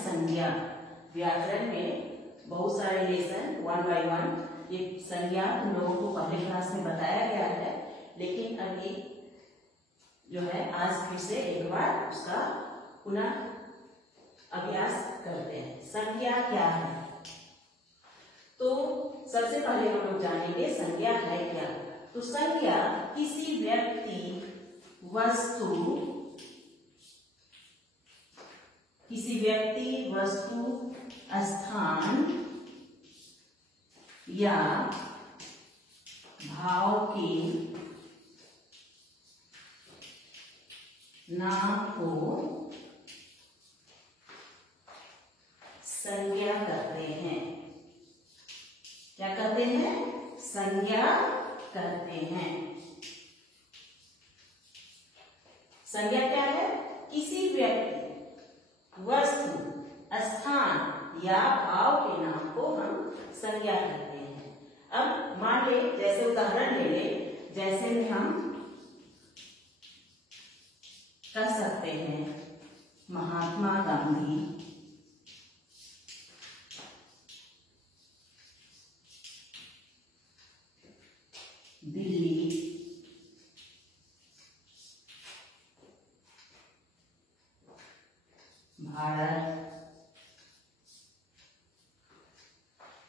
संज्ञा। व्याकरण में बहुत सारे लेसन 1 by 1 ये संज्ञा तुम लोगों को पहले क्लास में बताया गया है, लेकिन अभी जो है आज फिर से एक बार उसका पुनः अभ्यास करते हैं। संज्ञा क्या है? तो सबसे पहले हम लोग जानेंगे संज्ञा है क्या। तो संज्ञा किसी व्यक्ति, वस्तु, स्थान या भाव के नाम को संज्ञा कहते हैं। क्या कहते हैं? संज्ञा कहते हैं। संज्ञा क्या है? किसी व्यक्ति, वस्तु, स्थान या भाव के नाम को हम संज्ञा कहते हैं। अब मान ले, जैसे उदाहरण ले ले, जैसे में हम कह सकते हैं महात्मा गांधी, दिल्ली, भारत,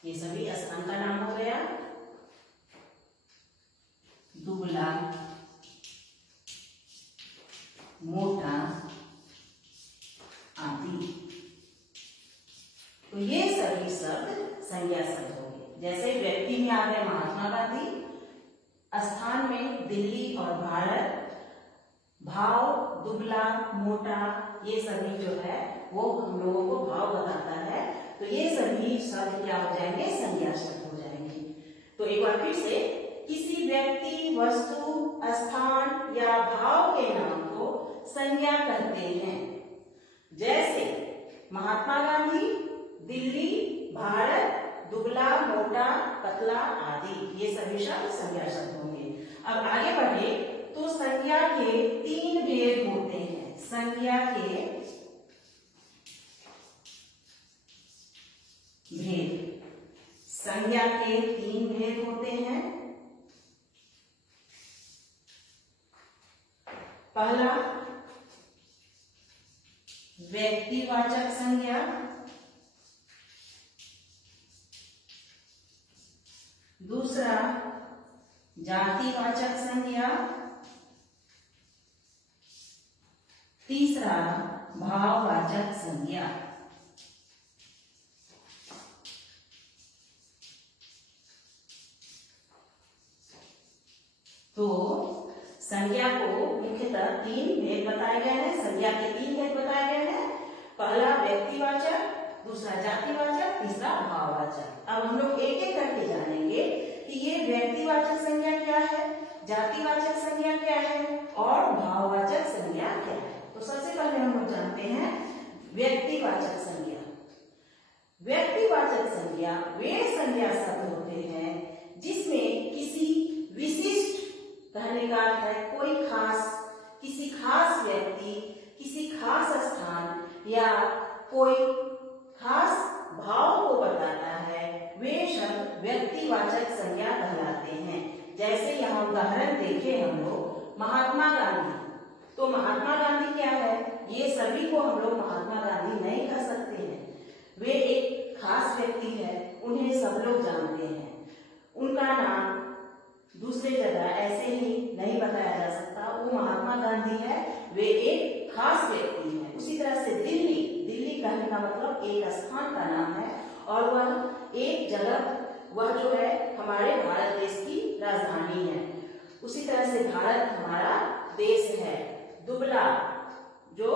ये सभी स्थान का नाम हो गया। दुबला, मोटा आदि। तो ये सभी शब्द संज्ञा शब्द हो गए। जैसे व्यक्ति में आ गए महात्मा गांधी, स्थान में दिल्ली और भारत, भाव दुबला, मोटा, ये सभी जो है वो हम लोगों को भाव बताता है। तो ये सभी शब्द क्या हो जाएंगे? संज्ञा शब्द हो जाएंगे। तो एक बार फिर से, किसी व्यक्ति, वस्तु, स्थान या भाव के नाम को संज्ञा कहते हैं। जैसे महात्मा गांधी, दिल्ली, भारत, दुबला, मोटा, पतला आदि, ये सभी शब्द संज्ञा शब्द होंगे। अब आगे बढ़े तो संज्ञा के 3 भेद होते हैं। संज्ञा के भेद, संज्ञा के 3 भेद होते हैं। पहला व्यक्तिवाचक संज्ञा, दूसरा जातिवाचक संज्ञा, तीसरा भाववाचक संज्ञा। तो संज्ञा को मुख्यतः 3 भेद बताए गए हैं। संज्ञा के 3 भेद बताए गए हैं। पहला व्यक्तिवाचक, दूसरा जातिवाचक, तीसरा भाववाचक। अब हम लोग एक एक करके जानेंगे कि ये व्यक्तिवाचक संज्ञा क्या है, जातिवाचक संज्ञा क्या है और भाववाचक संज्ञा क्या है। तो सबसे पहले हम लोग जानते हैं व्यक्तिवाचक संज्ञा। व्यक्तिवाचक संज्ञा वे संज्ञा शब्द होते हैं जिसमें किसी विशिष्ट, कहने का अर्थ है कोई खास, किसी खास व्यक्ति, किसी खास स्थान या कोई खास भाव को बताता है, वे शब्द व्यक्तिवाचक संज्ञा कहलाते हैं। जैसे यहाँ उदाहरण देखें हम लोग, महात्मा गांधी। तो महात्मा गांधी क्या है? ये सभी को हम लोग महात्मा गांधी नहीं कह सकते हैं। वे एक खास व्यक्ति है, उन्हें सब लोग जानते हैं। उनका नाम दूसरे जगह ऐसे ही नहीं बताया जा सकता। वो महात्मा गांधी है, वे एक खास व्यक्ति है। उसी तरह से दिल्ली, दिल्ली कहने का मतलब एक स्थान का नाम है और वह एक जगह, वह जो है हमारे भारत देश की राजधानी है। उसी तरह से भारत हमारा देश है। दुबला, जो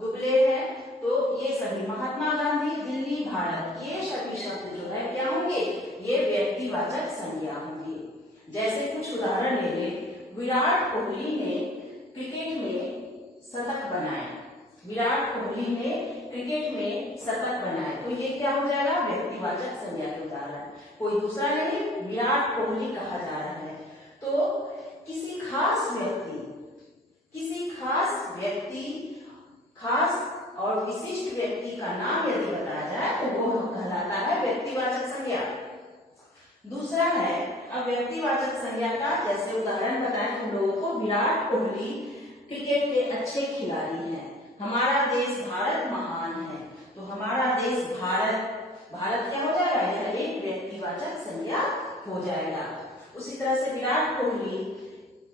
दुबले है, तो ये सभी महात्मा गांधी, दिल्ली, भारत, ये सभी शब्द जो है क्या होंगे? ये व्यक्तिवाचक संज्ञा होंगे। जैसे कुछ उदाहरण ले लें, विराट कोहली ने क्रिकेट में शतक बनाए। विराट कोहली ने क्रिकेट में शतक बनाए, तो ये क्या हो जाएगा? व्यक्तिवाचक संज्ञा के उदाहरण। कोई दूसरा नहीं, विराट कोहली कहा जा रहा है। तो किसी खास व्यक्ति, खास और विशिष्ट व्यक्ति का नाम व्यक्तिवाचक संज्ञा। दूसरा है अब व्यक्तिवाचक संज्ञा का, जैसे उदाहरण बताएं हम लोगों को, विराट कोहली क्रिकेट के अच्छे खिलाड़ी हैं, हमारा देश भारत महान है। तो हमारा देश भारत, भारत क्या हो जाएगा, यह एक व्यक्तिवाचक संज्ञा हो जाएगा। उसी तरह से विराट कोहली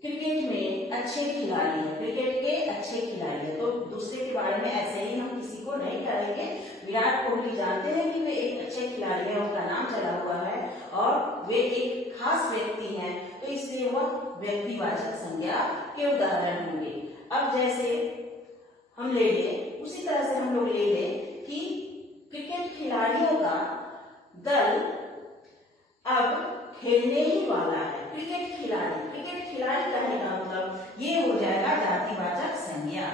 क्रिकेट में अच्छे खिलाड़ी हैं, क्रिकेट के अच्छे खिलाड़ी हैं, तो दूसरे के बारे में ऐसे ही हम किसी को नहीं करेंगे। विराट कोहली जानते हैं कि वे एक अच्छे खिलाड़ी हैं, उनका नाम चला हुआ है और वे एक खास व्यक्ति हैं, तो इसलिए वह व्यक्तिवाचक संज्ञा के उदाहरण होंगे। अब जैसे हम ले लें, उसी तरह से हम लोग ले लें कि क्रिकेट खिलाड़ियों का दल अब खेलने ही वाला है। क्रिकेट खिलाड़ी कहने का मतलब ये हो जाएगा जातिवाचक संज्ञा।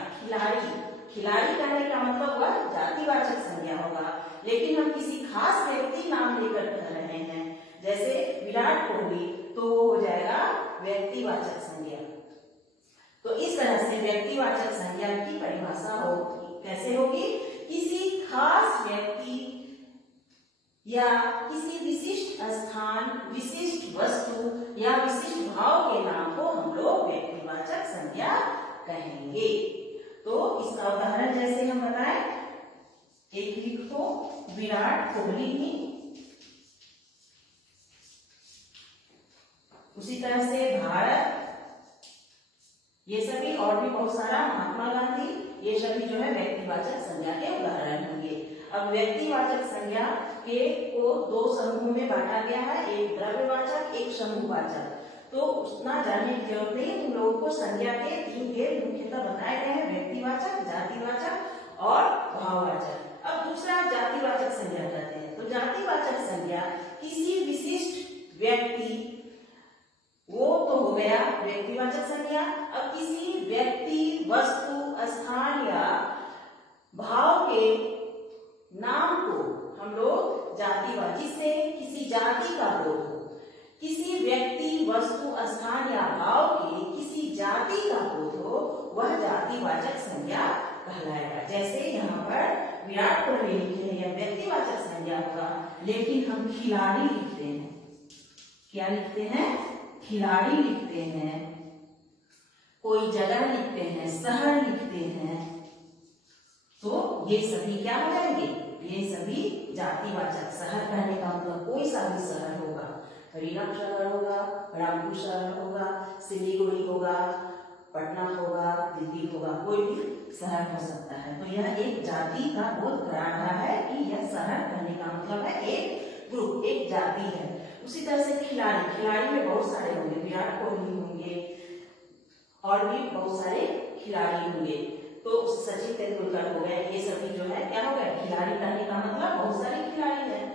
खिलाड़ी कहने का मतलब वह जातिवाचक संज्ञा होगा। लेकिन हम किसी खास व्यक्ति नाम लेकर कह रहे हैं, जैसे विराट कोहली, तो वो हो जाएगा व्यक्तिवाचक संज्ञा। तो इस तरह से व्यक्तिवाचक संज्ञा की परिभाषा होगी, कैसे होगी, किसी खास व्यक्ति या किसी विशिष्ट स्थान, विशिष्ट वस्तु या विशिष्ट भाव के नाम को हम लोग व्यक्तिवाचक संज्ञा कहेंगे। तो इसका उदाहरण जैसे हम बताएं, एक लिखो विराट कोहली ही, उसी तरह से भारत, ये सभी और भी बहुत सारा, महात्मा गांधी, ये सभी जो है व्यक्तिवाचक संज्ञा के उदाहरण होंगे। अब व्यक्तिवाचक संज्ञा के को दो समूह में बांटा गया है, एक द्रव्यवाचक, एक समूहवाचक। तो उतना जानने की जरूरत नहीं, तुम लोगों को संज्ञा के तीन भेद मुख्यतः बताए गए हैं, व्यक्तिवाचक, जातिवाचक और भाववाचक। अब दूसरा जातिवाचक संज्ञा कहते हैं। तो जातिवाचक संज्ञा किसी विशिष्ट व्यक्ति, वो तो हो गया व्यक्तिवाचक संज्ञा। अब किसी व्यक्ति, वस्तु, स्थान या भाव के नाम को हम लोग जातिवाचक, जिससे किसी जाति का बोध हो, किसी व्यक्ति, वस्तु, स्थान या भाव के किसी जाति का बोध हो, वह जातिवाचक संज्ञा कहलाएगा। जैसे यहाँ पर विराट कोहली लिखे हैं, यह व्यक्तिवाचक संज्ञा होगा। लेकिन हम खिलाड़ी लिखते हैं, क्या लिखते हैं, खिलाड़ी लिखते हैं, कोई जगह लिखते हैं, शहर लिखते हैं, तो ये सभी क्या हो जाएंगे, ये सभी जातिवाचक। शहर कहने का मतलब कोई सा भी शहर होगा, हरियाणा शहर होगा, रामपुर शहर होगा, सिलीगुड़ी होगा, पटना होगा, दिल्ली होगा, कोई भी शहर हो सकता है। तो यह एक जाति का बोध करा रहा है कि यह शहर कहने का मतलब है एक ग्रुप, एक जाति है। उसी तरह से खिलाड़ी में बहुत सारे होंगे, विराट कोहली होंगे और भी बहुत सारे खिलाड़ी होंगे। तो सचिन तेंदुलकर हो गए, ये सभी जो है क्या हो गए, खिलाड़ी कहने का मतलब बहुत सारे खिलाड़ी हैं।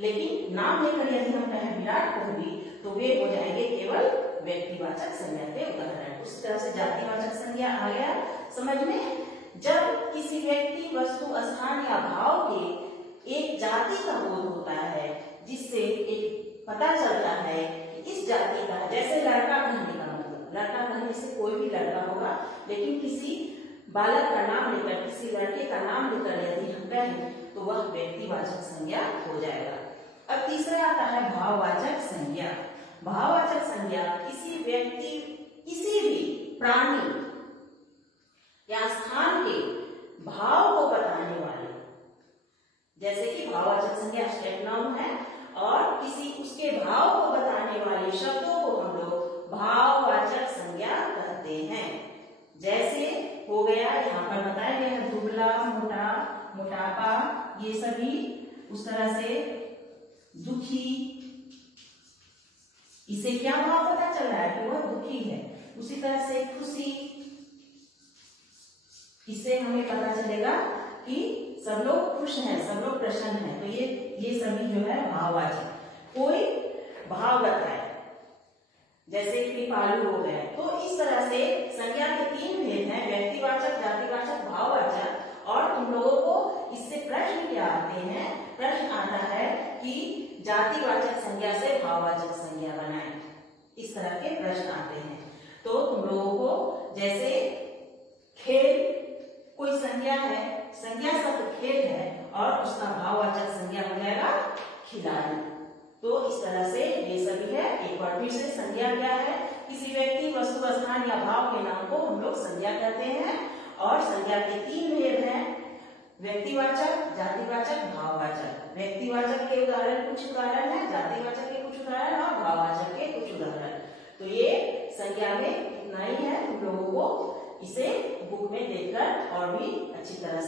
लेकिन नाम लेकर यदि हम कहें विराट कोहली, तो वे हो जाएंगे केवल व्यक्तिवाचक संज्ञा के उदाहरण। उस तरह से जातिवाचक संज्ञा आ गया समझ में। जब किसी व्यक्ति, वस्तु, स्थान या भाव के एक जाति का बोध होता है, जिससे एक पता चलता है कि इस जाति का, जैसे लड़का कहने का मतलब, लड़का कहने से कोई भी लड़का होगा, लेकिन किसी बालक का नाम लेकर, किसी लड़के का नाम लेकर यदि हम कहें, तो वह व्यक्तिवाचक संज्ञा हो जाएगा। अब तीसरा आता है भाववाचक संज्ञा। भाववाचक संज्ञा किसी व्यक्ति, किसी भी प्राणी या स्थान के भाव को बताने वाले, जैसे कि भाववाचक संज्ञा स्टेट नाउन है, और किसी उसके भाव को बताने वाले शब्दों को हम लोग भाववाचक संज्ञा कहते हैं। जैसे हो गया, यहाँ पर बताया गया है दुबला, मोटा, मोटापा, ये सभी। उस तरह से दुखी, इसे क्या भाव पता चल रहा है कि वह दुखी है। उसी तरह से खुशी, इससे हमें पता चलेगा कि सब लोग खुश हैं, सब लोग प्रसन्न हैं। तो ये सभी जो है भाववाचक, कोई भाव बताए, जैसे कि पालू हो गए। तो इस तरह से संज्ञा के तीन भेद हैं, व्यक्तिवाचक, जातिवाचक, भाववाचक। और तुम लोगों को इससे प्रश्न क्या आते हैं, प्रश्न आता है कि जातिवाचक संज्ञा से भाववाचक संज्ञा बनाएं, इस तरह के प्रश्न आते हैं। तो तुम लोगों को जैसे खेल कोई संज्ञा है, संज्ञा शब्द खेल है और उसका भाववाचक संज्ञा हो जाएगा खिलाड़ी। तो इस तरह से ये सभी है। एक बार फिर से संज्ञा क्या है? किसी व्यक्ति, वस्तु, स्थान या भाव के नाम को हम लोग संज्ञा कहते हैं। और संज्ञा के 3 भेद हैं, व्यक्तिवाचक, जातिवाचक, भाववाचक। व्यक्तिवाचक के उदाहरण कुछ उदाहरण है, जातिवाचक के कुछ उदाहरण और भाववाचक के कुछ उदाहरण। तो ये संज्ञा में इतना ही है। तुम लोगों को इसे बुक में देखकर और भी अच्छी तरह